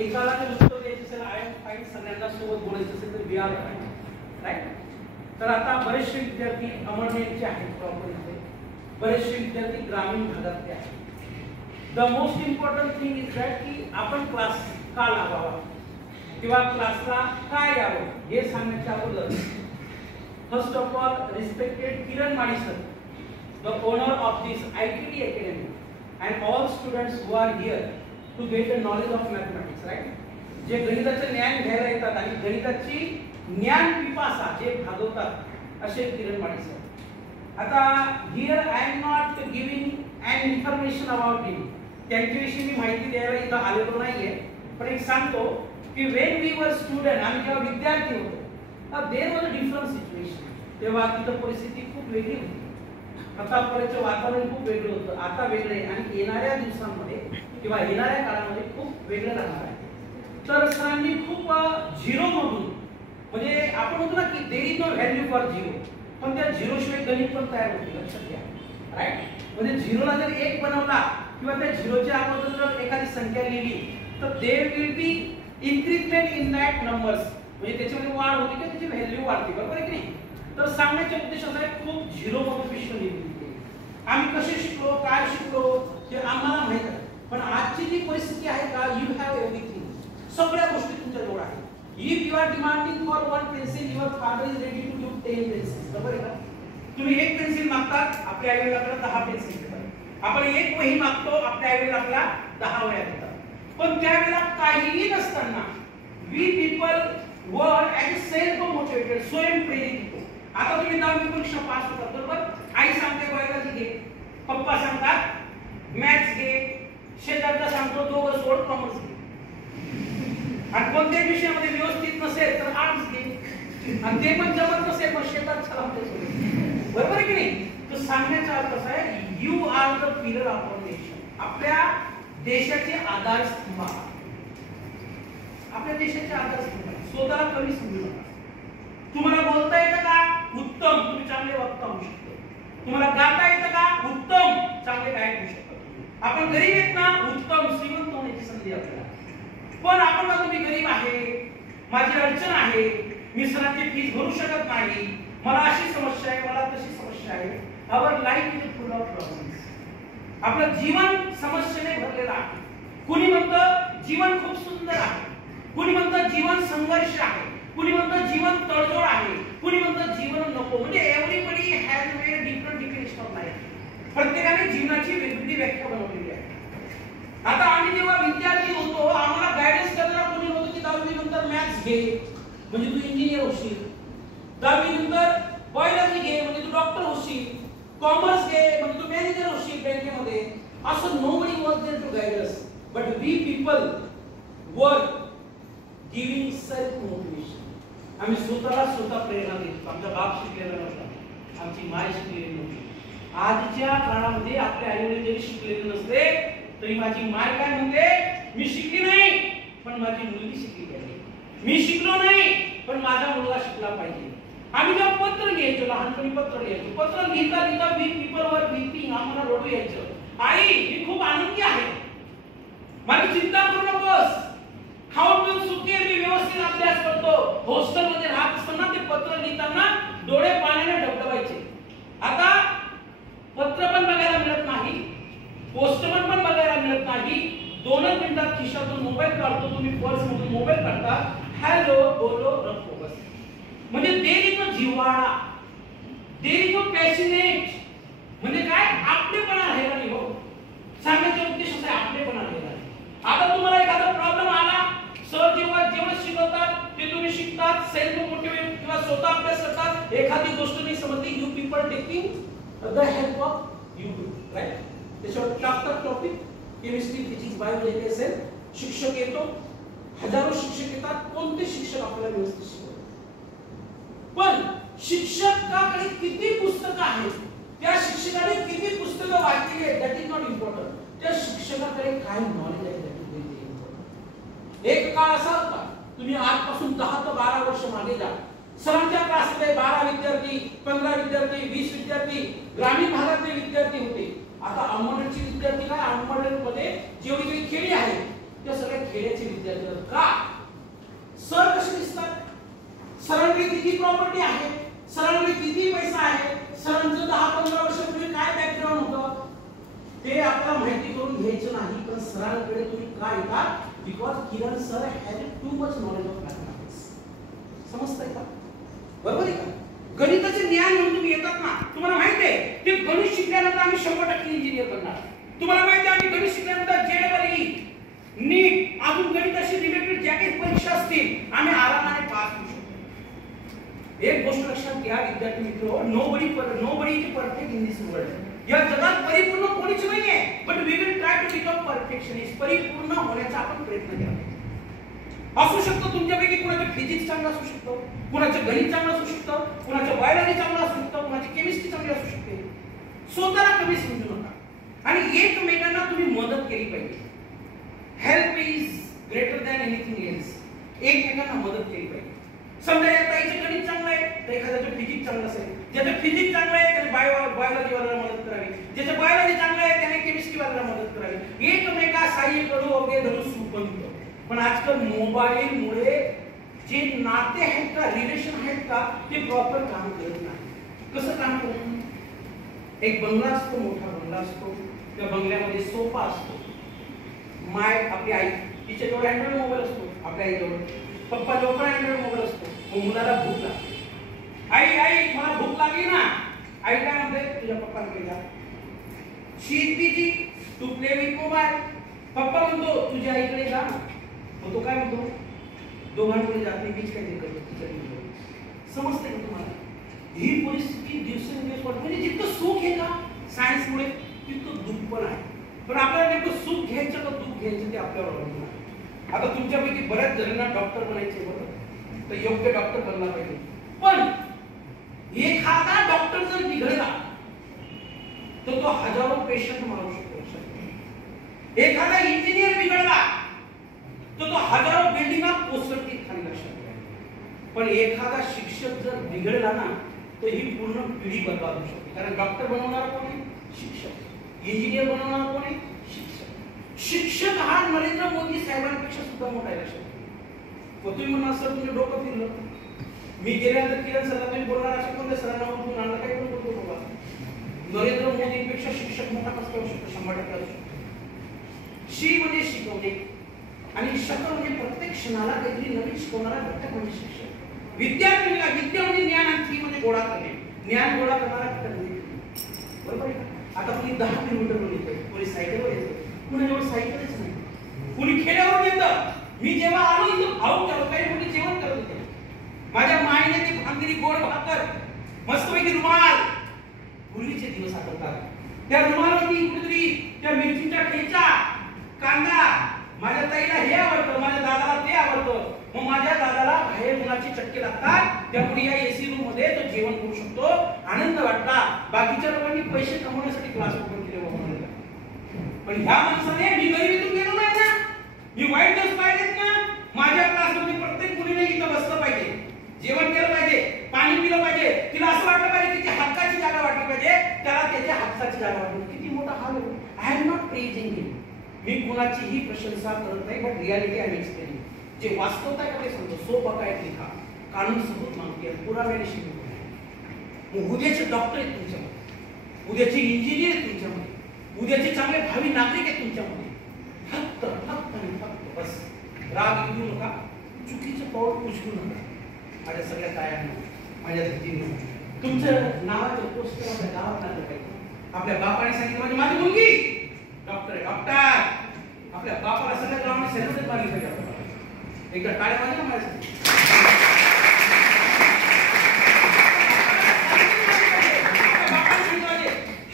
एकाला जर उत्तर द्यायचं असेल आय एम फाईन सगळ्यांना सोबत बोलायचं असेल तर वी आर फाईन, राईट. तर आता बरेचसे विद्यार्थी अमरनेरचे आहेत प्रॉपर इथे, बरेचसे विद्यार्थी ग्रामीण भागातले आहेत. The most important thing is that की आपण क्लास का लावावा किंवा क्लासला काय यावं हे सांगण्याच्या अगोदर फर्स्ट ऑफ ऑल रिस्पेक्टेड किरण माडी sir, the owner of this ITT Academy and all students who are here to get the knowledge of mathematics, right? जे गणिताचे ज्ञान घ्यायला येतात आणि गणिताची ज्ञान पिपासा जे भागवतात असे किरण माडी सर. आता here I am not giving an information about him, त्यांच्याविषयी मी माहिती द्यायला इथं आलेलो नाहीये, पण एक सांगतो की when we were student, आम्ही जेव्हा विद्यार्थी होतो there was a different situation. तेव्हा तिथं परिस्थिती खूप वेगळी होती, आतापर्यंतचं वातावरण खूप वेगळं होतं, आता वेगळं आहे आणि येणाऱ्या दिवसांमध्ये किंवा येणाऱ्या काळामध्ये खूप वेगळं राहणार आहे. तर सरांनी खूप झिरो मधून म्हणजे आपण म्हणतो ना की there is no value for zero, पण त्या झिरो शिवाय गणित पण तयार होते, लक्षात घ्या, राईट. म्हणजे झिरोला जर एक बनवला किंवा त्या झिरोच्या अगोदर जर एखादी संख्या लिहिली तर there will be increment in that numbers, म्हणजे त्याच्यामध्ये वाढ होते किंवा त्याची व्हॅल्यू वाढते, बरोबर आहे की नाही. तर सांगण्याचा उद्देश असा आहे खूप झिरो मधून विश्व निर्मिती आम्ही कसे शिकलो काय शिकलो ते आम्हाला माहित आहे, पण आजची जी परिस्थिती आहे का यू हॅव एव्हरीथिंग, सगळ्या गोष्टी तुमच्याजवळ आहेत. If you are demanding for one pencil your father is ready to give 10 pencils, बरोबर आहे का. तुम्ही एक पेन्सिल मागतात, आपल्या आईवडील आपल्याला 10 पेन्सिल देतात. आपण एक वही मागतो, आपल्या आईवडील आपल्याला 10 वह्या देतात. पण त्यावेळेला काहीही नसताना we people were as self motivated, स्वयंप्रेरित होतो. आता तुम्ही 10वी परीक्षा पास होतात, बरोबर. आई सांगते बायोलॉजी घे, पप्पा सांगतात मॅथ्स घे, शेजारचा सांगतो दोघं सोड कॉमर्स घे, आणि कोणत्याही विषयामध्ये व्यवस्थित नसेल तर आर्ट्स घे, आणि ते पण जमत नसेल मग शेतात चालवते, बरोबर आहे की नाही. तर सांगण्याचा अर्थ असा आहे you are the pillar of our nation, आपल्या देशाचे आधारस्तंभ, आपल्या देशाचे आधारस्तंभ. स्वतःला कमी समजू नका. तुम्हाला बोलता येतं का उत्तम, तुम्ही चांगले वक्ता होऊ शकतो. तुम्हाला गाता येतं का उत्तम, चांगले गायक होऊ शकतो. आपण गरीब आहेत ना, उत्तम श्रीमंत होण्याची संधी आपल्याला. पण आपण का तुम्ही गरीब आहे, माझी अडचण आहे, मी सरांची फीस भरू शकत नाही, मला अशी समस्या आहे, मला तशी समस्या आहे. Our life is full of problems. आपलं जीवन समस्येने भरलेलं आहे. कुणी म्हणतं जीवन खूप सुंदर आहे, कुणी म्हणतं जीवन संघर्ष आहे, कुणी म्हणतं जीवन तडजोड आहे, कुणी म्हणतं जीवन नको. म्हणजे everybody has where different definition of life. प्रत्येकाने जीवनाची वेगवेगळी व्याख्या बनवलेली आहे. आता आम्ही जेव्हा विद्यार्थी होतो आम्हाला गायडन्स करणारा कोणी होतं की 10वी नंतर मॅथ्स घे म्हणजे तू इंजिनियर होशील, 10वी नंतर बायोलॉजी घे म्हणजे तू डॉक्टर होशील, कॉमर्स घे म्हणजे तू मॅनेजर होशील बँकेमध्ये. असं nobody was there to guide us, but we people were giving self motivation. आम्ही स्वतः प्रेरणा देतो. आमचा बाप शिकलेला नव्हता, आमची माय शिकलेली नव्हती. आजच्या काळामध्ये आपले आईवडील जरी शिकलेले नसते तरी माझी माय काय म्हणते, मी शिकली नाही पण माझी मुलगी शिकली पाहिजे, मी शिकलो नाही पण माझा मुलगा शिकला पाहिजे. आम्ही जेव्हा पत्र घ्यायचो, लहानपणी पत्र लिहायचो, पत्र लिहिता लिहिता वी पीपल वर वीपिंग, आम्हाला रडू यायचं. आई मी खूप आनंदी आहे, माझी चिंता करू नकोस, खाऊन पिऊन सुखी आहे, मी व्यवस्थित अभ्यास करतो. हॉस्टेलमध्ये राहत असताना ते पत्र लिहिताना डोळे पाण्याने डबडबायचे. आता पत्र पण बघायला मिळत नाही, पोस्टमन पण बघायला मिळत नाही. 2 मिनिटात खिशातून मोबाईल काढतो, तुम्ही पर्स मधून मोबाईल काढता, हॅलो बोलो रखो बस. म्हणजे देर इज नो जिव्हाळा, देर इज नो पॅशनेट. म्हणजे काय आपलेपणा राहिला नाही. हो, सांगण्याचा उद्देश असा आहे आपलेपणा राहिला नाही. आता तुम्हाला एखादा प्रॉब्लेम आला, सर जेव्हा शिकवतात ते तुम्ही शिकतात, सेल्फ मोटिवेट किंवा स्वतः अभ्यास करतात. एखादी गोष्ट नाही समजली, you people taking the help of YouTube, right. त्याच्यावर टाकतात टॉपिक, केमिस्ट्री, फिजिक्स, बायोलॉजी असेल, शिक्षक येतो, हजारो शिक्षक येतात, कोणते शिक्षक आपल्याला व्यवस्थित शिकवतात. पण शिक्षकाकडे किती पुस्तकं आहेत, त्या शिक्षकाने किती पुस्तकं वाचली आहेत, दॅट इज नॉट इम्पॉर्टंट. त्या शिक्षकाकडे काय नॉलेज आहे, दॅट इज व्हेरी इम्पॉर्टंट. एक काळ असा होता, तुम्ही आजपासून 10 ते 12 वर्ष मागे जा, सरांच्या क्लासमध्ये 12 विद्यार्थी, 15 विद्यार्थी, 20 विद्यार्थी, ग्रामीण भागातले विद्यार्थी होते. आता अंमळनेरचे विद्यार्थी काय, अंमळनेरमध्ये जेवढी काही खेडी आहे त्या सगळ्या खेड्याचे विद्यार्थी. का? सर कसे दिसतात, सरांकडे किती प्रॉपर्टी आहे, सरांकडे किती पैसा आहे, सरांचं 10-15 वर्षापूर्वी काय बॅकग्राऊंड होतं ते आपल्याला माहिती करून घ्यायचं नाही. पण सरांकडे तुम्ही का येतात? Because Kiran sir have too much knowledge of mathematics. समजतंय का? बरोबर आहे का? गणिताचे ज्ञान म्हणून तुम्ही येतात ना, तुम्हाला माहिती आहे ते गणित शिकल्यानंतर आम्ही 100% इंजिनियर बनणार. तुम्हाला माहिती आहे आम्ही गणित शिकल्यानंतर JEE, नीट, अजून गणिताशी रिलेटेड ज्या काही परीक्षा असतील आम्ही आरामाने पास होऊ शकतो. एक गोष्ट लक्षात घ्या विद्यार्थी मित्र, nobody is perfect in this world. या जगात परिपूर्ण कोणीच नाहीये, but we will try to become perfectionist. परिपूर्ण होण्याचा आपण प्रयत्न केला असू शकतो. तुमच्यापैकी कुणाचं फिजिक्स चांगलं असू शकतं, कुणाचं गणित चांगलं असू शकतं, कुणाचं बायोलॉजी चांगलं असू शकतं, कुणाची केमिस्ट्री चांगली असू शकते. स्वतःला कमी समजू नका आणि एकमेकांना तुम्ही मदत केली पाहिजे. Help is greater than anything else. एकमेकांना मदत केली पाहिजे. समजा या ताईचं गणित चांगलं आहे तर एखाद्याचं फिजिक्स चांगलं असेल, ज्याचं फिजिक्स चांगलं आहे त्याने बायोलॉजी वाल्याला मदत करावी, ज्याचं बायोलॉजी चांगलं आहे त्याने केमिस्ट्री वाल्याला मदत करावी. एकमेका साह्य करू अवघे धरू सुख बनतो. पण आजकाल मोबाईलमुळे जे नाते आहेत का, रिलेशन आहेत का, ते प्रॉपर काम करत नाही. कसं काम करत नाही? एक बंगला असतो, मोठा बंगला असतो, त्या बंगल्यामध्ये सोफा असतो. आपली आई तिच्याजवळ अँड्रॉइड मोबाईल असतो, आपल्या आईजवळ पप्पा जवळ अँड्रॉइड मोबाईल असतो. मग मुलाला भूक लागते, आई मला भूक लागली ना. आई काय म्हणते? तुझ्या पप्पांकडे जा. She is busy to play with mobile. पप्पा म्हणतो तुझ्या आईकडे जा. मग तो काय म्हणतो? दोघांकडे जात नाही, मीच काहीतरी करतो. समजते का तुम्हाला? ही परिस्थिती दिवसेंदिवस वाढते. म्हणजे जितकं सुख आहे का सायन्समुळे तितकं दुःख पण आहे. पण आपल्याला नेमकं सुख घ्यायचं का दुःख घ्यायचं ते आपल्यावर अवलंबून आहे. आता तुमच्यापैकी बऱ्याच जणांना डॉक्टर बनायचे, बरोबर, तर योग्य डॉक्टर बनला पाहिजे. पण एखादा डॉक्टर जर बिघडला तर तो हजारो पेशंट मारू शकतो. एखादा इंजिनियर बिघडला तर तो हजारो बिल्डिंगा कोसळतील खाली. लक्षात घ्या. पण एखादा शिक्षक जर बिघडला ना तर ही पूर्ण पिढी बर्बाद होऊ शकते. कारण डॉक्टर बनवणारा कोण आहे? शिक्षक. इंजिनियर बनवणारा कोण आहे? शिक्षक. शिक्षक हा नरेंद्र मोदी साहेबांपेक्षा सुद्धा मोठा आहे. लक्षात घ्या. तुम्ही म्हणा सर तुमचं डोकं फिरलं, मी गेल्यानंतर किरण सरांना तुम्ही बोलणार अशा कोणत्या सरांना म्हणून आणलं काय करून बोलतो बाबा? नरेंद्र मोदींपेक्षा शिक्षक मोठा कसं होऊ शकतो? 100% असू शकतो. शी म्हणजे शिकवणे आणि शकल म्हणजे प्रत्येक क्षणाला काहीतरी नवीन शिकवणारा घटक म्हणजे शिक्षक. विद्यार्थ्यांना विद्या म्हणजे ज्ञान आणि ती म्हणजे गोळा करणे. ज्ञान गोळा करणारा घटक म्हणजे, बरोबर आहे का? आता कुणी 10 किलोमीटरवर येते, कुणी सायकलवर येते, कुणाजवळ सायकलच नाही, कुणी खेड्यावर येतं. मी जेव्हा आलो इथं भाऊ काही मुली जेवण करत होते. माझ्या माईने ती भाकरी, गोड भाकर, मस्तपैकी रुमाल, पूर्वीचे दिवस आठवतात. त्या रुमालावरती कुठेतरी त्या मिरचीच्या ठेचा, कांदा, माझ्या ताईला हे आवडतं, माझ्या दादाला ते आवडतं. मग माझ्या दादाला बाहेर उन्हाची चटके लागतात, त्यामुळे या एसी रूम मध्ये तो जेवण करू शकतो. आनंद वाटला. बाकीच्या लोकांनी पैसे कमवण्यासाठी क्लास ओपन केले बाबा. पण ह्या माणसाने, मी गरिबीतून गेलो नाही ना, मी वाईट दिवस पाहिलेत ना. माझ्या क्लासमध्ये प्रत्येक मुलीने इथं बसलं पाहिजे, जेवण केलं पाहिजे, पाणी पिलं पाहिजे, तिला असं वाटलं पाहिजे तिची हक्काची जागा वाटली पाहिजे, त्याला त्याच्या हक्काची जागा वाटली. किती मोठा हाल आहे. आय एम नॉट प्रेझिंग हिम. मी कुणाचीही प्रशंसा करत नाही, but reality I am explaining. जे वास्तवता आहे का ते सांगतो. सो बकायत लिखा, कानून सबूत मागते, पुराव्याने शिकवतो. मग उद्याचे डॉक्टर आहेत तुमच्यामध्ये, उद्याचे इंजिनियर आहेत तुमच्यामध्ये, उद्याचे चांगले भावी नागरिक आहेत तुमच्यामध्ये. फक्त आणि फक्त बस राग येऊ नका, चुकीचं पाऊल उचलू नका. माझ्या सगळ्या तायांना, माझ्या धर्तीनं तुमचं नावाचं पोस्टर आपल्या गावात लागलं पाहिजे. आपल्या बापाने सांगितलं माझी मुलगी डॉक्टर आहे, डॉक्टर. आपल्या बापाला सगळ्या गावाने सेलिब्रेट मारली पाहिजे. एकदा टाळ्या वाजवा माझ्यासाठी.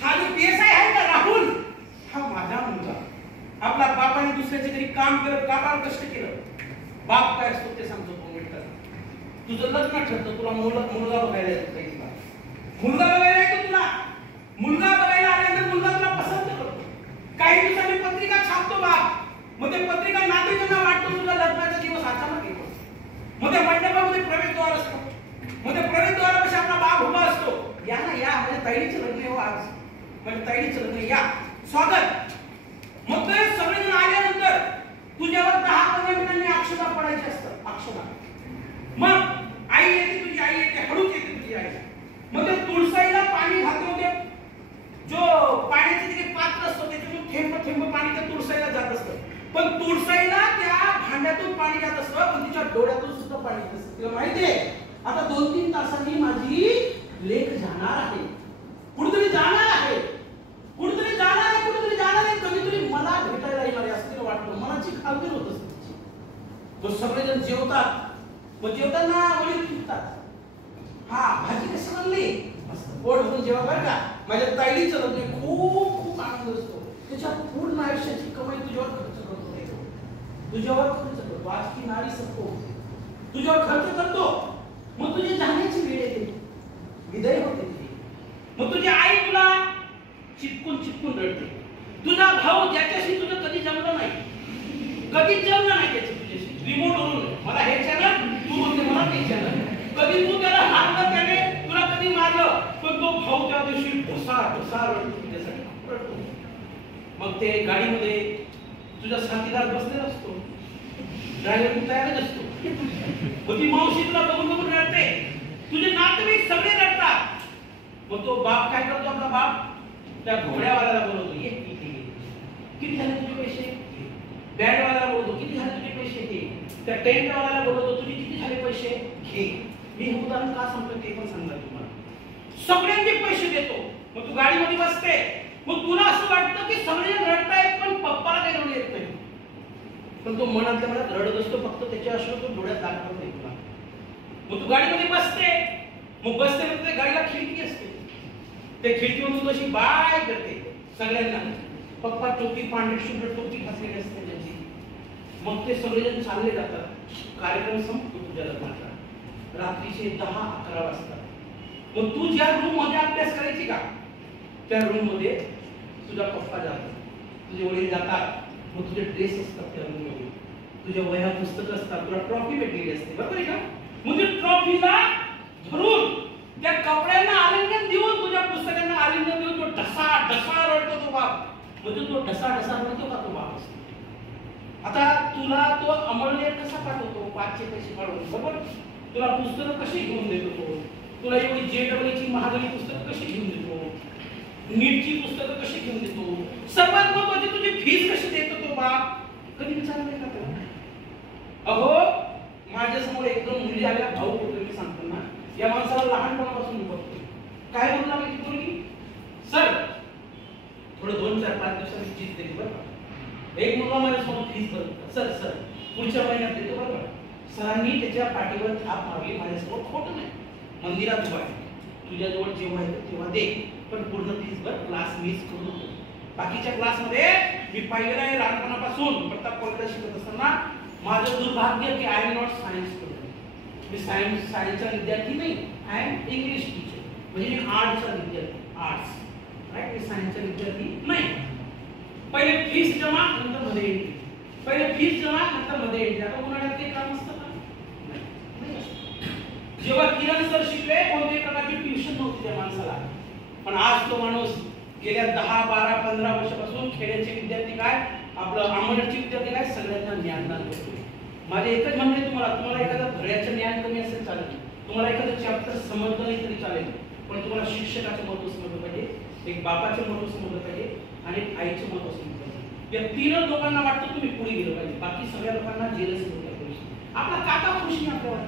हा जो PSI आहे का राहुल, हा माझा मुलगा. आपला बापाने दुसऱ्याच्या घरी काम केलं, कामाला कष्ट केलं. बाप काय असतो ते सांगतो 2 मिनिटात. तुझं लग्न ठरतं, तुला मुलगा बघायला येतो काही तुला. मुलगा बघायला येतो तुला. मुलगा बघायला आल्यानंतर मुलगा तुला पसंत करतो. काही दिवसांनी पत्रिका छापतो बाप. मग ते पत्रिका नातेवाईकांना वाटतो तुझा लग्नाचा दिवस अचानक येतो. मग त्या मंडपामध्ये प्रवेशद्वार असतो. मग त्या प्रवेशद्वारापाशी आपला बाप उभा असतो. या ना या, म्हणजे ताईचं लग्न आहे आज, म्हणजे ताईचं लग्न, या स्वागत. मग ते सगळेजण आल्यानंतर तुझ्या पाणी जात असतं, पण तिच्या डोळ्यातून सुद्धा पाणी येत असतं. तिला माहितीये आता 2-3 तासांनी माझी लेक जाणार आहे, कुठेतरी जाणार आहे, कुठेतरी जाणार आहे, कुठेतरी जाणार आहे, कधीतरी मला भेटायला येणार आहे असं तिला वाटतं. मनाची खालबील होत असते. तो सगळेजण जेवतात, मग जेवताना वडील विचारतात, हा भाजी कशी बनली, पोट भरून जेवा बरं का. माझ्या ताईडीचं लग्न खूप खूप आनंद असतो. त्याच्या पूर्ण आयुष्याची कमाई तुझ्यावर खर्च करतो, तुझ्यावर खर्च करतो. आज की नारी सबको तुझ्यावर खर्च करतो. मग तुझी जाण्याची वेळ येते, विदाई होते. मग तुझी आई तुला चिपकून चिपकून रडते. तुझा भाऊ ज्याच्याशी तुझं कधी जमलं नाही, कधीच जमलं नाही त्याचं तुझ्याशी, रिमोट वरून मला हे चॅनल, तू म्हणते मला ते चॅनल. कधी तू त्याला हाणलं, त्याने तुला कधी मारलं, पण तो भाऊ त्या दिवशी ढसा ढसा रडतो तुझ्यासाठी रडतो. मग ते गाडीमध्ये तुझा साथीदार बसलेला असतो, ड्रायव्हर तयारच असतो. मग ती मावशी तुला बघून बघून रडते, तुझे नातेवाईक सगळे रडतात. मग तो बाप काय करतो, आपला बाप त्या घोड्यावाल्याला बोलवतो, ये किती झाले तुझे पैसे. बँडवाल्याला बोलतो, किती झाले तुझे पैसे घे. त्या टेंटवाल्याला बोलवतो, तुझे किती झाले पैसे घे. मी हे उदाहरण का सांगतो ते पण सांगणार तुम्हाला. सगळ्यांचे पैसे देतो. मग तू गाडीमध्ये बसते, मग तुला असं वाटतं की सगळे रडतायत पण पप्पाला काही रडू येत नाही, पण तो मनातल्या मनात रडत असतो. फक्त त्याच्या असं तो डोळ्यात दाखवत नाही तुला. मग तू गाडीमध्ये बसते, मग बसते म्हणजे गाडीला खिडकी असते, त्या खिडकीमधून तू अशी बाय करते सगळ्यांना. पप्पा टोपी, पांढरी शुभ्र टोपी घातलेली असते त्याची. मग ते सगळेजण चालले जातात. कार्यक्रम संपतो तुझ्या लग्नाचा, रात्रीचे 10-11 वाजता. मग तू ज्या रूम मध्ये अभ्यास करायची का, त्या रूम मध्ये तुझा पप्पा जातो, तुझे वडील जातात. मग तुझे ड्रेस असतात त्या रूम मध्ये, तुझ्या वह्या पुस्तकं असतात, तुला ट्रॉफी भेटलेली असते, बरोबर आहे का. म्हणजे ट्रॉफीला धरून त्या कपड्यांना आलिंगन देऊन, तुझ्या पुस्तकांना आलिंगन देऊन तो ढसा ढसा रडतो तो बाप. म्हणजे तो ढसा ढसा रडतो का तो बाप. आता तुला तो अमळनेर कसा पाठवतो, 5चे पैसे काढून, बरोबर. तुला पुस्तकं कशी घेऊन देतो तो, तुला एवढी JEE महागडी पुस्तकं कशी घेऊन देतो, नीटची पुस्तकं कशी घेऊन देतो, सर्वात महत्त्वाची तुझी फीस कशी देतो तो बाप. कधी विचार नाही का तुला. अहो माझ्यासमोर एकदम मुली आल्या, भाऊ होतो मी सांगतो ना, या माणसाला लहानपणापासून बघतो. काय बोलला माहिती पोरगी, सर थोडं 2-4-5 दिवसांनी फीस दिली बरं. एक मुलगा माझ्यासमोर फीस भरतो, सर सर पुढच्या महिन्यात देतो बरोबर. सरांनी त्याच्या पाठीवर थाप मारली, माझ्यासमोर खोटं नाही, मंदिरात उभा आहे, तुझ्याजवळ जेव्हा येतं तेव्हा दे, पण पूर्ण फीस भर, क्लास मिस करू नको. बाकीच्या क्लासमध्ये मी पाहिलेलं आहे लहानपणापासून. प्रताप कॉलेजला शिकत असताना माझं दुर्भाग्य की I am not science student. मी सायन्सचा विद्यार्थी नाही, आय एम इंग्लिश टीचर, म्हणजे मी आर्टचा विद्यार्थी, आर्ट्स राईट. मी सायन्सचा विद्यार्थी नाही. पहिले फीस जमा, नंतर मध्ये एंट्री, पहिले फीस जमा, नंतर मध्ये एंट्री. आता उन्हाळ्यात ते काम असतं का. जेव्हा किरण सर शिकले, कोणत्याही प्रकारची ट्युशन नव्हती त्या माणसाला, पण आज तो माणूस गेल्या 10-12-15 वर्षापासून खेड्याचे विद्यार्थी काय, आपलं आंबेडकरचे विद्यार्थी काय, सगळ्यांना ज्ञानदान करतो. माझे एकच म्हणणे तुम्हाला एखादं धड्याचं ज्ञान कमी असेल चालेल, तुम्हाला एखादं चॅप्टर समजलं नाही तरी चालेल, पण तुम्हाला शिक्षकाचं महत्त्व समजलं पाहिजे, एक बापाचं महत्त्व समजलं पाहिजे आणि एक आईचं महत्त्व समजलं पाहिजे. या 3 लोकांना वाटतं तुम्ही पुढे गेलं पाहिजे, बाकी सगळ्या लोकांना जेलसी होत्या. आपला काका खुशी आपल्याला,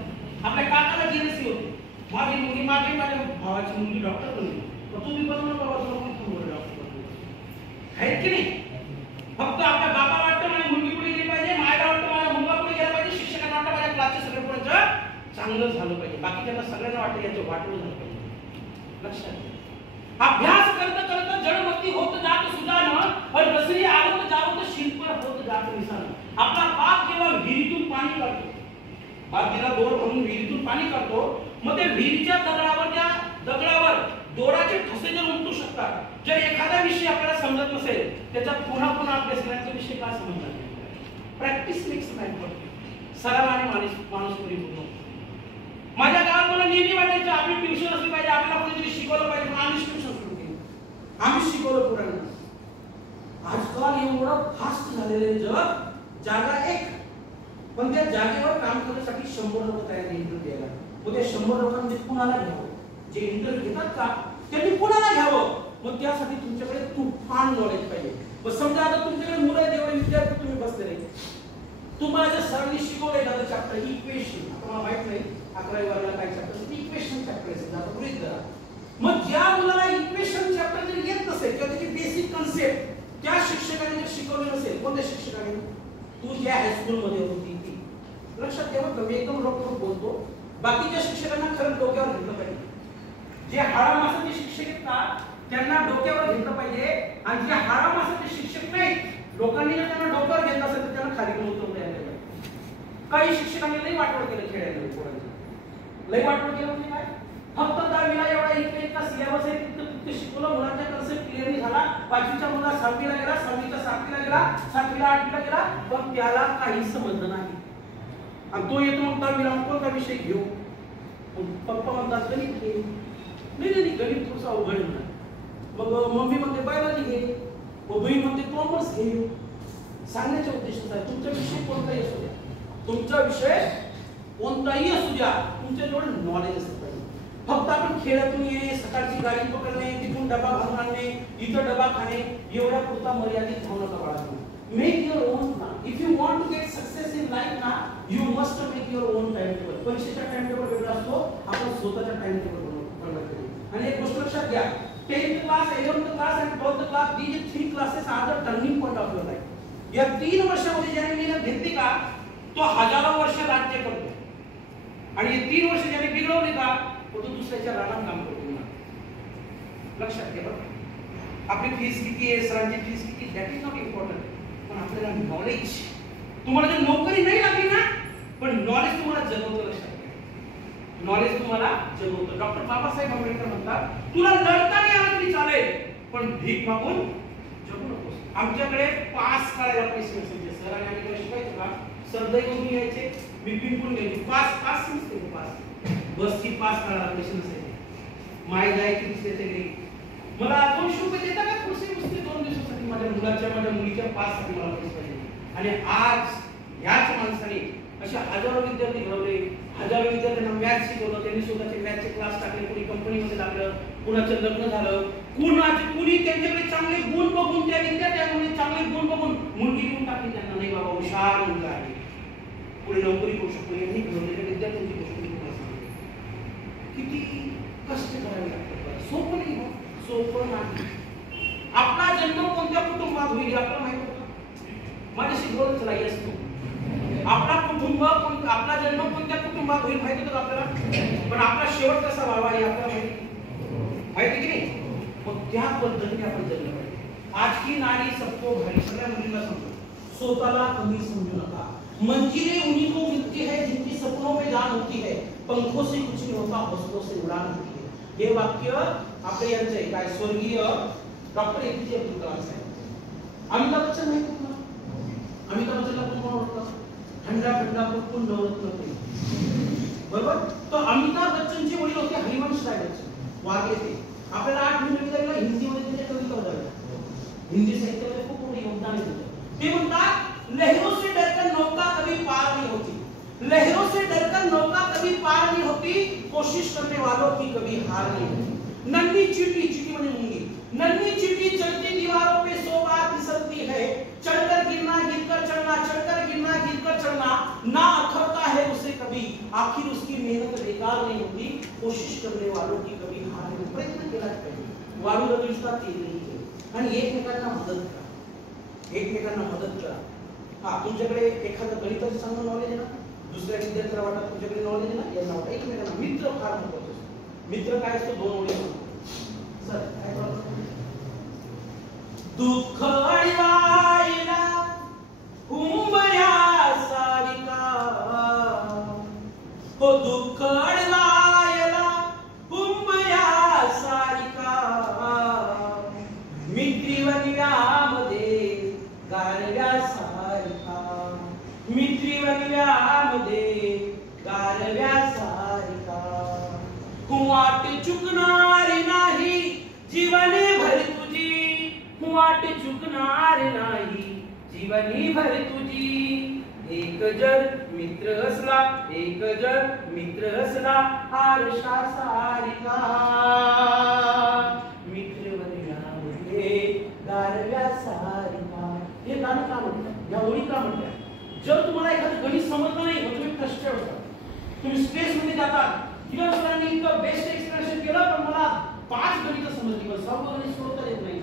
आपल्या काकाला जेलसी होते. माझी मुलगी, माझ्या भावाची मुलगी डॉक्टर बनली, तुम्ही बनवलं बाबा, तुम्हाला डॉक्टर आहेत की नाही. फक्त आपल्या बाबा वाटतं माझी मुलगी पुढे गेली पाहिजे, मायला वाटतं माझा मुलगा पुढे गेला पाहिजे, शिक्षकांना वाटतं माझ्या क्लासचे सगळे पोरांचं चांगलं झालं पाहिजे, बाकीच्यांना सगळ्यांना वाटतं याचं वाटलं झालं पाहिजे. लक्षात घ्या. अभ्यास करता करता जडमती होत जात सुजान, पण रसरी आवत जावत शिल्प होत जात निसान. आपला बाप जेव्हा विहिरीतून पाणी काढतो, बाप तिला दोर भरून विहिरीतून पाणी काढतो, मग त्या विहिरीच्या दगडावर, त्या दगडावर दोराचे ठसे जर उमटू शकतात. जर एखादा विषय आपल्याला समजत नसेल, त्याचा पुन्हा पुन्हा अभ्यास करण्याचा विषय का समजणार नाही. Practice makes man perfect. सरावाने माणूस परिपूर्ण. माझ्या गावात मला नेहमी वाटायचं आपली ट्युशन असली पाहिजे, आपल्याला कोणीतरी शिकवलं पाहिजे, पण आम्ही ट्युशन सुरू केली, आम्ही शिकवलं पुराण. आजकाल एवढं फास्ट झालेलं जग, जागा एक, पण त्या जागेवर काम करण्यासाठी 100 लोक तयार इंटरव्ह्यू द्यायला. मग त्या 100 लोकांमध्ये कुणाला घ्यावं, जे इंटरव्ह्यू घेतात का त्यांनी कुणाला घ्यावं. मग त्यासाठी तुमच्याकडे तुफान नॉलेज पाहिजे. मग समजा आता तुमच्याकडे मुलं आहेत, एवढे विद्यार्थी तुम्ही बसलेले, तुम्हाला जर सरांनी शिकवलं एखादं चॅप्टर इक्वेशन, तुम्हाला माहित नाही 11वी वर्गाला काय चॅप्टर इक्वेशन चॅप्टर आहे, समजा आपण गृहीत धरा. मग ज्या मुलाला इक्वेशन चॅप्टर जर येत नसेल किंवा त्याची बेसिक कन्सेप्ट त्या शिक्षकाने जर शिकवली नसेल, कोणत्या शिक्षकाने, तू ज्या हायस्कूल मध्ये होती ती, लक्षात ठेवा. मी एकदम रोखोक बोलतो, बाकीच्या शिक्षकांना खरं डोक्यावर घेतलं पाहिजे. जे हाडामासाचे शिक्षक आहेत ना त्यांना डोक्यावर घेतलं पाहिजे, आणि जे हाडामासाचे शिक्षक नाही, लोकांनी जर त्यांना डोक्यावर घेतलं असेल तर त्यांना खाली घेऊन उतरवून द्यायला पाहिजे. काही शिक्षकांनी लई वाटवड केलं खेळायला, पोरांचं लई वाटवड केलं म्हणजे काय, फक्त 10वीला एवढा इतका सिलेबस आहे तिथे शिकवलं, मुलांचा कन्सेप्ट क्लिअर झाला, 5वीच्या मुलगा 6वीला गेला, 6वीच्या 7वीला गेला, 7वीला 8वीला गेला, पण त्याला काही समजलं नाही. आणि तो येतो मग 10वीला कोणता विषय घेऊ, पप्पा म्हणतात गणित घे, नाही गणित थोडंसं अवघड आहे. मग मम्मी म्हणते बायोलॉजी घे, मग बहीण म्हणते कॉमर्स घे. सांगण्याचा उद्देश आहे तुमचा विषय कोणताही असू द्या, तुमचा विषय कोणताही असू द्या, तुमच्याजवळ नॉलेज असतं पाहिजे. फक्त आपण खेळातून येणे, सकाळची गाडी पकडणे, तिथून डबा घालून आणणे, इथं डबा खाणे, एवढ्या पुरता मर्यादित राहू नका बाळांनो. Make your own plan. If you want to get success in life ना, you must make your own time table. परीक्षेचा टाइम टेबल वेगळा असतो, आपण स्वतःचा टाइम टेबल बनवतो. आणि एक गोष्ट लक्षात घ्या, 10th क्लास, 11th क्लास आणि 12th class, these 3 classes are the turning point of your life. या 3 वर्षामध्ये ज्याने मेहनत घेतली का तो हजारो वर्ष राज्य करतो, आणि हे 3 वर्ष ज्याने बिघडवली का तो दुसऱ्याच्या रानात काम करतो. लक्षात घ्या बरं, आपली फीस किती आहे, सरांची फीस किती, दॅट इज नॉट इम्पॉर्टंट. पण आपल्याला नॉलेज, तुम्हाला जर नोकरी नाही लागली ना, पण नॉलेज तुम्हाला जगवतं. लक्षात घ्या, नॉलेज तुम्हाला जगवतं. डॉक्टर बाबासाहेब आंबेडकर म्हणतात, तुला लढता नाही आलं तरी चालेल, पण भीक मागून जगू नकोस. आमच्याकडे पास काढायला पैसे नसायचे, सरांनी आम्ही शिकायचं का, सरदैव मी यायचे, मी पिंपून घ्यायचे, पास नसते, पास बसची पास काढायला पैसे नसायचे, माय जायची दुसऱ्याच्या घरी. मला 200 रुपये देता का खुर्सी पुसते 2 दिवसासाठी, माझ्या मुलीच्या पाससाठी मला पैसे पाहिजे. आणि आज याच माणसाने अशा हजारो विद्यार्थी घडवले, हजारो विद्यार्थ्यांना मॅथ शिकवलं, त्यांनी स्वतःचे मॅथचे क्लास टाकले, कुणी कंपनीमध्ये लागलं, कुणाचं लग्न झालं, कुणी त्यांच्याकडे चांगले गुण बघून, त्या विद्यार्थ्यांमध्ये चांगले गुण बघून मुलगी घेऊन टाकली त्यांना, नाही बाबा हुशार मुलगा आहे, पुढे नोकरी करू शकतो. यांनी घडवलेल्या विद्यार्थ्यांची गोष्ट मी तुम्हाला सांगतो. किती कष्ट करावे लागतात, सोपं नाही, सोपं नाही. आपला जन्म कोणत्या कुटुंबात होईल आपल्याला माहित होतं, माझ्याशी बोलत चला असतो. आपला जन्म कोणत्या कुटुंबात होईल माहित होतं आपल्याला, पण आपला शेवट कसा व्हावा हे आपल्याला माहिती की नाही. मग त्या पद्धतीने आपण जगलं पाहिजे. आज की नारी सबको भारी, सगळ्या मुलींना समजू, स्वतःला कमी समजू नका. मंजिलें उन्हीं को मिलती है जिनकी सपनों में जान होती है, पंखों से कुछ नहीं होता, हौसलों से उड़ान होती है. हे वाक्य आपले यांचे काय स्वर्गीय डॉक्टर एपीजे अब्दुल कलाम साहेब. अमिताभ बच्चन माहिती तुम्हाला, अमिताभ बच्चनला कोण ओळखतं, खंडा कोण नवरत्न प्रेम, बरोबर. तो अमिताभ बच्चनचे वडील होते हरिवंश राय बच्चन, वारले ते. आपल्याला 8वी झाला, हिंदीमध्ये त्याच्या कविता होत्या, हिंदी साहित्यामध्ये खूप मोठे योगदान आहे. ते म्हणतात, लहरों से डरकर नौका कभी पार नहीं होती, लहरों से डरकर नौका कभी पार नहीं होती, कोशिश करने वालों की कभी हार नहीं होती. नन्ही चींटी माने मूंगी, नन्ही चींटी चलती दीवारों पे 100 बार फिसलती है, चढ़कर गिरना गिरकर चढ़ना, चढ़कर गिरना गिरकर चढ़ना, ना अखरता है उसे कभी, आखिर उसकी मेहनत बेकार नहीं होती, कोशिश करने वालों की कभी हार नहीं. प्रयत्न केला पाहिजे, वाळू रविष्टात केली आणि एकमेकांना मदत करा. हा, तुमच्याकडे एखादं गणिताचं चांगलं नॉलेज आहे ना, दुसऱ्या विद्यार्थ्याला वाटत तुमच्याकडे नॉलेज आहे ना, यांना वाटत एकमेकांना. मित्र फार महत्वाचा असतो. मित्र काय असतो, 2 ओळी सर काय प्रॉब्लेम. दुःख अडवायला हुंबऱ्या सारिका, हो दुःख अडवायला हुंबऱ्या सारिका, मित्री वनव्यामध्ये गारव्या सारिका, मित्री वनव्यामध्ये गारव्या सारिका, वाट चुकणार नाही जीवने भर तुझी, वाट चुकणार नाही जीवनी भर तुझी. एक जर मित्र असला, एक जर मित्र असला, आरशा सारिका, मित्र वनव्यामध्ये गारव्या सारिका. हे गाणं का म्हणतात, या ओळी का म्हणतात, जर तुम्हाला एखादं गणित समजलं नाही मग तुम्ही फ्रस्ट्रेट होता, तुम्ही स्ट्रेस मध्ये जातात. किंवा सरांनी इतकं बेस्ट एक्सप्लेनेशन केलं पण मला 5 गणित समजली, पण 6वं गणित सोडवता येत नाही,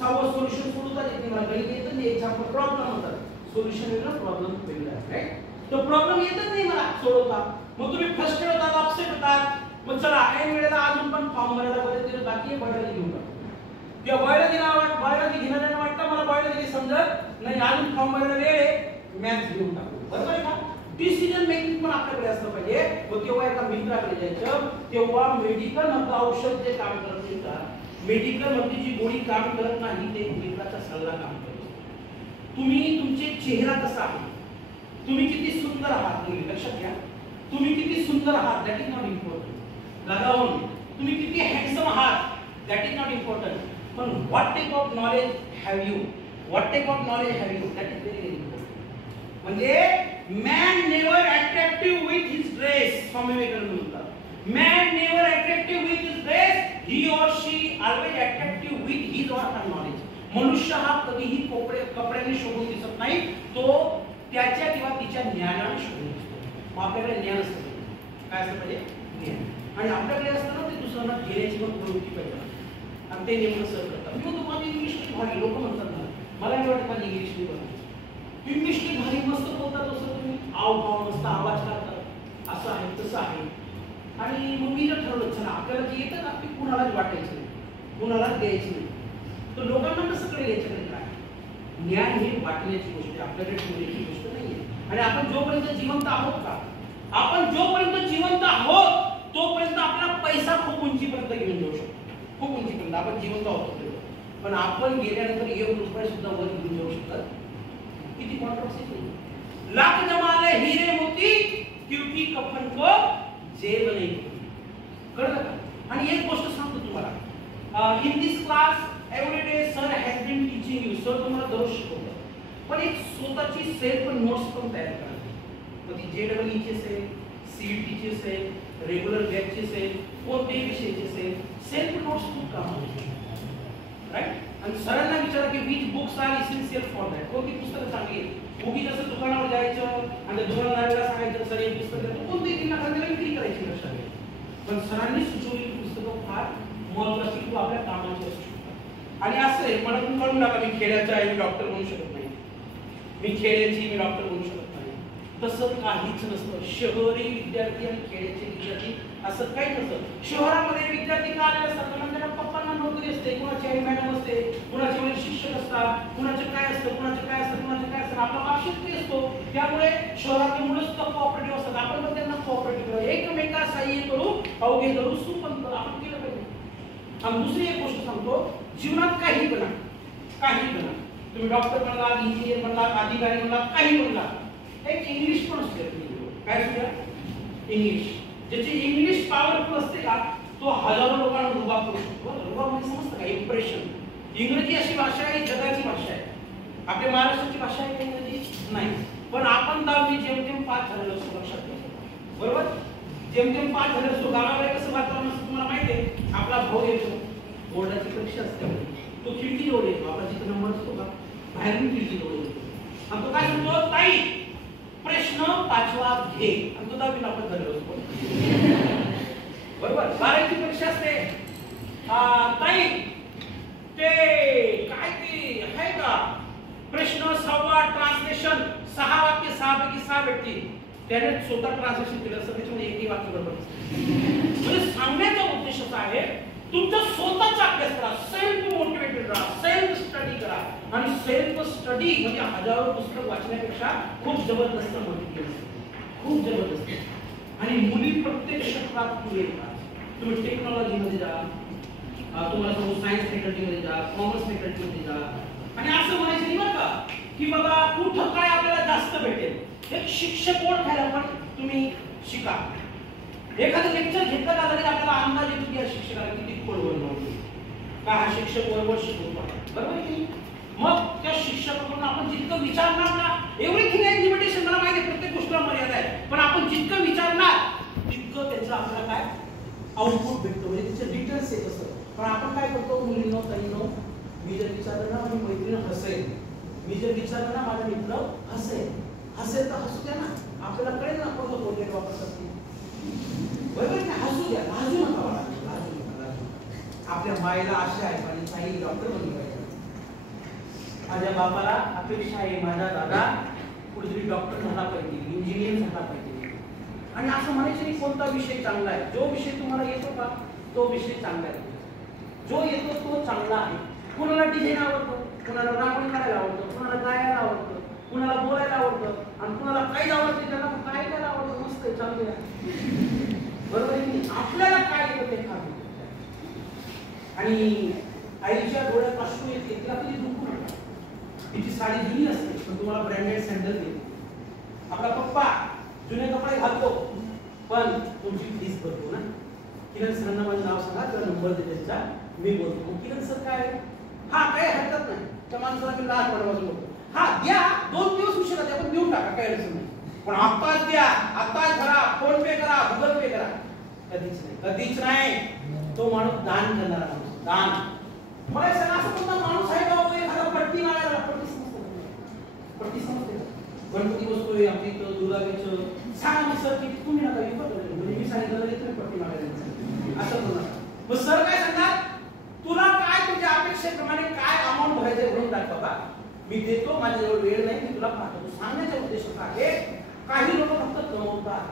6वं सोल्युशन सोडवता येत नाही. मला गणित येत नाही, एक्झाम्पल प्रॉब्लेम होतात, सोल्युशन वेगळं प्रॉब्लेम वेगळं आहे, राईट. तो प्रॉब्लेम येतच नाही मला सोडवता, मग तुम्ही फ्रस्ट्रेट होतात, अपसेट होतात. मग चला ऐन वेळेला अजून पण फॉर्म भरायला बरेच दिवस बाकी आहे, बायोलॉजी घेऊन टाकतो. किंवा बायोलॉजी घेणाऱ्यांना वाटतं मला बायोलॉजी समजत नाही, अजून फॉर्म भरायला वेळ आहे, मॅथ्स घेऊन टाकतो. बरोबर आहे का? डिसिजन मेकिंग पण आपल्याकडे असलं पाहिजे. मग तेव्हा एका मित्राकडे जायचं, तेव्हा मेडिकल मध्ये औषध जे काम करत नाही का, मेडिकल मध्ये जी गोळी काम करत नाही ते मित्राचा सल्ला काम करतो. तुम्ही तुमचे चेहरा कसा आहे, तुम्ही किती सुंदर आहात, तुम्ही लक्षात घ्या, तुम्ही किती सुंदर आहात दॅट इज नॉट इम्पॉर्टंट. लगावून तुम्ही किती हँडसम आहात दॅट इज नॉट इम्पॉर्टंट, पण what type of knowledge have you, what type of knowledge have you, that is very important. म्हणजे man never attractive with his dress, Swami Vivekananda म्हणतात, man never attractive with his dress, he or she always attractive with his or her knowledge. मनुष्य हा कधीही कपड्याने शोभून दिसत नाही, तो त्याच्या किंवा तिच्या ज्ञानाने शोभून दिसतो. आपल्याकडे ज्ञान असतं, काय असतं पाहिजे, ज्ञान. आणि आपल्याकडे असतं ते दुसऱ्यांना घेण्याची मग प्रवृत्ती पाहिजे, आणि ते नेमकं सर करतात. मी म्हणतो माझी इंग्लिश भारी, लोक म्हणतात मला नाही वाटत माझी इंग्लिश नाही बनत, इंग्लिशची भारी मस्त बोलतात, असं तुम्ही हावभाव मस्त आवाज काढतात, असं आहे तसं आहे. आणि मग मी जर ठरवलं चला आपल्याला जे येतं ना ते कुणालाच वाटायचं नाही, कुणालाच द्यायचं नाही, तर लोकांना कसं कळेल याच्याकडे काय. ज्ञान ही वाटण्याची गोष्ट आहे, आपल्याकडे ठेवण्याची गोष्ट नाहीये. आणि आपण जोपर्यंत जिवंत आहोत का, आपण जोपर्यंत जिवंत आहोत तोपर्यंत आपला पैसा खूप उंचीपर्यंत घेऊन जाऊ शकतो, खूप उंचीपर्यंत आपण जिवंत आहोत. पण आपण गेल्यानंतर 1 रुपया सुद्धा वर घेऊन जाऊ शकत. किती कॉन्ट्रोवर्सी नाही. लाख जमाले हीरे मोती क्योंकि कफन को जेब नहीं होती. कळलं का? आणि एक गोष्ट सांगतो तुम्हाला, in this class every day sir has been teaching you, sir तुम्हाला दररोज शिकवतात, पण एक स्वतःची सेल्फ नोट्स पण तयार करा. मग ती JEE ची असेल, CET ची असेल, रेग्युलर बॅचची असेल, कोणत्याही विषयाची असेल, सेल्फ नोट्स खूप कामाची, राईट. आणि सरांना विचारा की which books are essential for that, कोणती पुस्तकं चांगली आहेत. उगी जसं दुकानावर जायचं आणि दुकानदाराला सांगायचं सर हे पुस्तक आहे, कोणती एखाद्याला विक्री करायची लक्षात घ्या. पण सरांनी सुचवलेली पुस्तकं फार महत्त्वाची किंवा आपल्या कामाची असू शकतात. आणि असं आहे मनातून कळून टाका मी खेड्याचा आहे, मी डॉक्टर बनू शकत नाही, मी खेड्याची मी डॉक्टर बनू शकत नाही, तसं काहीच नसतं. शहरी विद्यार्थी आणि खेड्याचे विद्यार्थी असं काही नसतं. शहरामध्ये विद्यार्थी का आले असतात, कारण त्यांना पप्पांना नोकरी असते, कुणाची आई मॅडम असते, कुणाचे वडील शिक्षक असतात, कुणाचे काय असतं, कुणाचे काय असतं, कुणाचे काय असतं, आपला बाप शेतकरी असतो. त्यामुळे शहरातले मुलं सुद्धा कोऑपरेटिव्ह असतात, आपण पण त्यांना कोऑपरेटिव्ह करू, एकमेका सहाय्य करू, अवघे करू, सुपंत आपण केलं पाहिजे. आणि दुसरी एक गोष्ट सांगतो, जीवनात काही बना, काही बना, तुम्ही डॉक्टर बनला, इंजिनियर बनला, अधिकारी बनला, काही बनला, एक इंग्लिश पण असते. काय असते इंग्लिश, ज्याची इंग्लिश पॉवरफुल असते का तो हजारो लोकांना रुबाब करू शकतो. रुबाब म्हणजे समजतं का, इम्प्रेशन. इंग्रजी अशी भाषा आहे, जगाची भाषा आहे, आपल्या महाराष्ट्राची भाषा आहे इंग्रजी नाही. पण आपण 10वी जेमतेम पास झालेलो असतो, लक्षात घ्या, बरोबर. जेमतेम पास झालेलो असतो. गावाला कसं वातावरण असतं तुम्हाला माहिती आहे. आपला भाऊ येतो, बोर्डाची परीक्षा असते, तो खिडकी जवळ येतो, आपला जिथे नंबर असतो का बाहेरून खिडकी जवळ येतो, आणि तो काय म्हणतो, ताई प्रश्न 5वा घे, आणि तो 10वी नापास झालेलो असतो, बरोबर. 12वी परीक्षा असते, ताई ते काय ते आहे का प्रश्न 6वा ट्रान्सलेशन, 6 वाक्य 6 पैकी 6 भेटतील, त्याने स्वतः ट्रान्सलेशन केलं असतं, त्याच्यामध्ये एकही वाक्य बरोबर नसतं. म्हणजे सांगण्याचा उद्देश असा आहे, तुमचा स्वतःचा अभ्यास करा, सेल्फ मोटिवेटेड राहा, सेल्फ स्टडी करा. आणि सेल्फ स्टडी म्हणजे हजारो पुस्तक वाचण्यापेक्षा खूप जबरदस्त मोटिवेशन, खूप जबरदस्त. आणि मुली प्रत्येक क्षेत्रात पुढे येतात. तुम्ही टेक्नॉलॉजीमध्ये जा, तुम्हाला सायन्स फॅकल्टीमध्ये जा, कॉमर्स फॅकल्टीमध्ये जा, आणि असं म्हणायचं नाही बरं का की बाबा कुठं काय आपल्याला जास्त भेटेल. एक शिक्षक ओळखायला पण तुम्ही शिका. एखादं लेक्चर घेतलं का तरी आपल्याला अंदाज येतो की या शिक्षकाला किती खोलवर नव्हते का, हा शिक्षक बरोबर शिकवतो, बरोबर की. मग त्या शिक्षकाकडून आपण जितकं विचारणार ना, एव्हरीथिंग इज लिमिटेशन, मला माहिती आहे प्रत्येक गोष्टीला मर्यादा आहे, पण आपण जितकं विचारणार तितकं त्याचं आपल्याला काय आउटपुट भेटतो, म्हणजे त्याचे डिटेल्स येत असतं. पण आपण काय करतो, मुलींनो ताईंनो, मी जर विचारलं ना माझी मैत्रीण हसेल, मी जर विचारलं ना माझा मित्र हसेल, हसेल तर हसू द्या ना, आपल्याला कळेल ना कोणतं कोलगेट वापरतात ते. बरोबर ना, हसू द्या, लाजू नका बाळा, लाजू नका, लाजू नका. आपल्या मायला आशा आहे आणि ताई डॉक्टर बनली पाहिजे. माझ्या बापाला अपेक्षा आहे माझा दादा कुठेतरी डॉक्टर झाला पाहिजे, इंजिनियर झाला पाहिजे. आणि असं म्हणायचं नाही कोणता विषय चांगला आहे. जो विषय तुम्हाला येतो का तो विषय चांगला आहे, जो येतो तो चांगला आहे. कुणाला डिझाईन आवडतं, कुणाला रांगोळी काढायला आवडतं, कुणाला गायला आवडतं, कुणाला बोलायला आवडतं, आणि कुणाला काही आवडते त्याला काय करायला आवडतं. मस्त आहे, चांगलं आहे. बरोबर आहे की आपल्याला काय येतं ते खातो. आणि आईच्या डोळ्यात अश्रू येते तिला कधी दुखू नका. तिची साडी जुनी असते पण तुम्हाला ब्रँडेड सँडल देते. आपला पप्पा जुने कपडे घालतो पण तुमची फीस भरतो ना. किरण सरांना माझं नाव सांगा, त्याला नंबर दे त्यांचा, मी बोलतो. किरण सर काय, हा काही हरकत नाही, त्या माणसाला मी लाज पडवायचं बोलतो. हा द्या, 2 दिवस उशिरा द्या पण देऊन टाका, काही अडचण नाही. पण आत्ताच द्या, आत्ताच भरा, फोन पे करा, गुगल पे करा. कधीच नाही, कधीच नाही. तो माणूस दान करणारा माणूस, दान. मला सांगा असं कोणता माणूस आहे का एखादा पट्टी मागायला, पट्टी समजते, पट्टी समजते. गणपती बसतोय आमच्या इथं दुर्गावीचं, सांगा मग सर की तुम्ही नका येऊ बरं, म्हणजे मी सांगितलं तरी तुम्ही पट्टी मागायला असं करू नका. मग सर काय सांगणार, तुला काय तुझ्या अपेक्षेप्रमाणे काय अमाऊंट भरायचं म्हणून दाखवा का, मी देतो, माझ्याजवळ वेळ नाही, मी तुला पाठवतो. सांगण्याचा उद्देश काय आहे, काही लोक फक्त कमवतात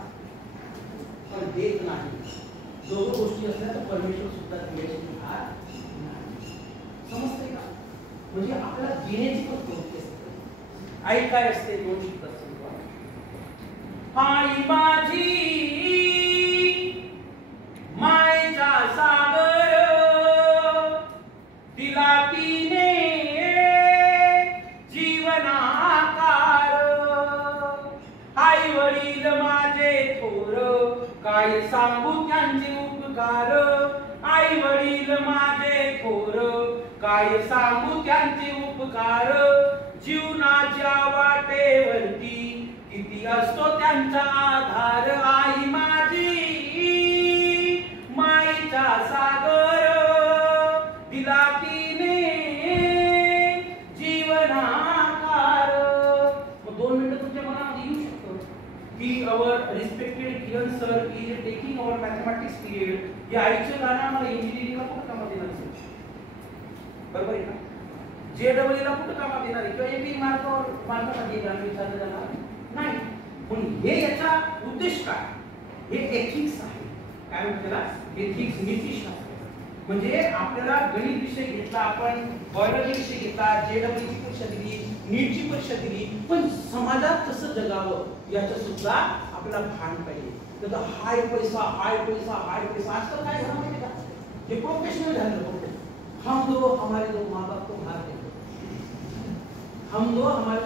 पण देत नाही. दोघं गोष्टी असल्या तर परमेश्वर सुद्धा देण्याची हात समजते का. म्हणजे आपल्याला देण्याची पण प्रवृत्ती असते. आई काय असते, 2 शब्दात सांगतो. आई माझी मायेचा सागर, तिला तिने जीवनाकार. आई वडील माझे थोर, काय सांगू त्यांचे उपकार. आई वडील माझे थोर, काय सांगू त्यांचे उपकार. जीवनाच्या वाटेवरती किती असतो त्यांचा आधार. आई माझी माईचा सागर, तिला तिने जीवनाकार. मग 2 मिनिटं तुमच्या मनामध्ये येऊ शकतो की our respected Kiran sir is taking our mathematics period. या आईचं गाणं मला इंजिनिअरिंगला कुठं कामात येणार, बरोबर आहे का. JEE ला कुठं कामात येणार किंवा AP मार्कामध्ये येणार विचारलं जाणार नाही. म्हणून हे याचा उद्देश काय, हे एथिक्स आहे. काय म्हणतात त्याला, एथिक्स, नीतिशास्त्र. म्हणजे आपल्याला गणित विषय घेतला, आपण बायोलॉजी विषय घेतला, JEE ची परीक्षा दिली, नीटची परीक्षा दिली, पण समाजात कसं जगावं याचं सुद्धा आपल्याला भान पाहिजे. तर हाय पैसा, हाय पैसा, हाय पैसा. आजकाल काय झालं माहिती का, जे प्रोफेशनल झालं, हम दो हमारे दो माँ बाप को मार देते, हम दो हमारे